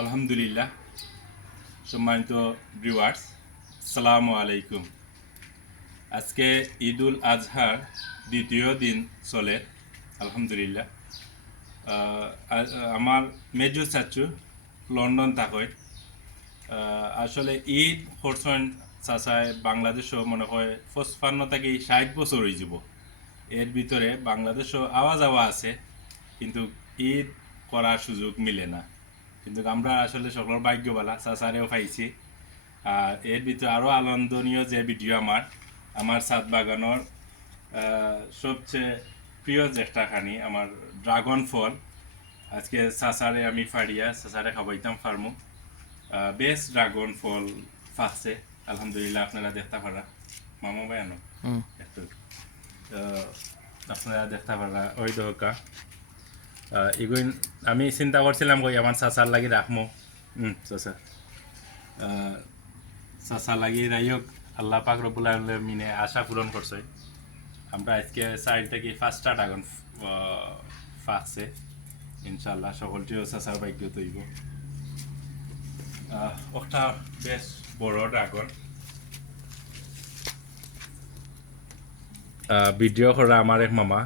আলহামদুলিল্লাহ। সম্মানিত ভিউয়ার্স, আসসালামু আলাইকুম। আজকে ঈদুল আজহার দ্বিতীয় দিন চলে, আলহামদুলিল্লাহ। আমার মেজু চাচু লন্ডন থাকয়। আসলে ঈদ করছেন চাচায় বাংলাদেশও মনে হয় 55 থেকে 60 বছর হয়ে যাব। এর ভিতরে বাংলাদেশও আওয়া যাওয়া আছে, কিন্তু ঈদ করার সুযোগ মিলে না। কিন্তু আমরা আসলে সকলের ভাগ্যবালা, চাচারেও পাইছি। আর এর ভিতরে আরও আনন্দনীয় যে ভিডিও আমার ছাদ বাগানোর সবচেয়ে প্রিয় যেটা খানি আমার ড্রাগন ফল। আজকে চাচারে আমি ফাড়িয়া চাচারে খাবাইতাম ফার্মু। বেশ ড্রাগন ফল ফাঁকছে, আলহামদুলিল্লাহ। আপনারা দেখতে পারা মামা ভাই আনো একটু, আপনারা দেখতে পারা ওই দরকার। এগুলো আমি চিন্তা করছিলাম কই আমার চাচার লাগি রাখমো। চাচা চাচা লাগি রাইক আল্লাহ পাক রব্বুল আলামিনে আশা পূরণ করছে। আমরা আজকে সাইড থেকে 5টা ড্রাগন ফাঁকছে, ইনশাল্লাহ সকলটিও চাচার ভাগ্য তৈব। ওটা বেশ বড় ড্রাগন। ভিডিও করা আমার এক মামা,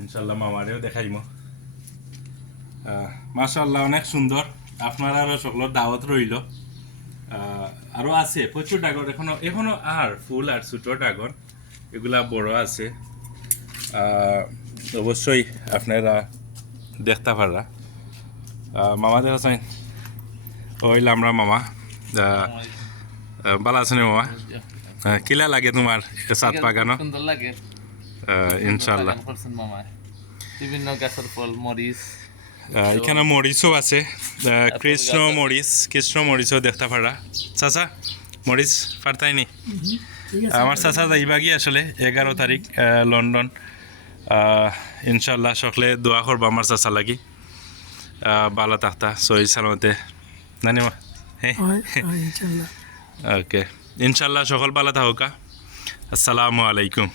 ইনশাল্লাহ মামারেও দেখাইম। মাশাআল্লাহ, অনেক সুন্দর। আপনারা আরও সকলের দাওয়াত রইল। আরও আছে প্রচুর ড্রাগন, এখনো আর ফুল আর ছোট ড্রাগন এগুলা বড় আছে। অবশ্যই আপনারা দেখতে পারা। মামা দেখা চাই ওইল আমরা মামা। ভালো আছেন মামা? কিলা লাগে তোমার সাত বাগানো? সুন্দর লাগে ইনশাল্লাহ। বিভিন্ন গাছের ফল, মরিচ, এখানে মরিচও আছে, কৃষ্ণ মরিচও দেখতে পারা। চাচা মরিচ পারতাইনি? আমার চাচা যাইবাগি আসলে 11 তারিখ লন্ডন। ইনশাল্লাহ সকলে দোয়া করবো আমার চাচা লাগি, ভালো থাকতা সহি সালামতে নানিমা। হ্যাঁ, ওকে, ইনশাল্লাহ সকল ভালো থাকুকা। আসসালামু আলাইকুম।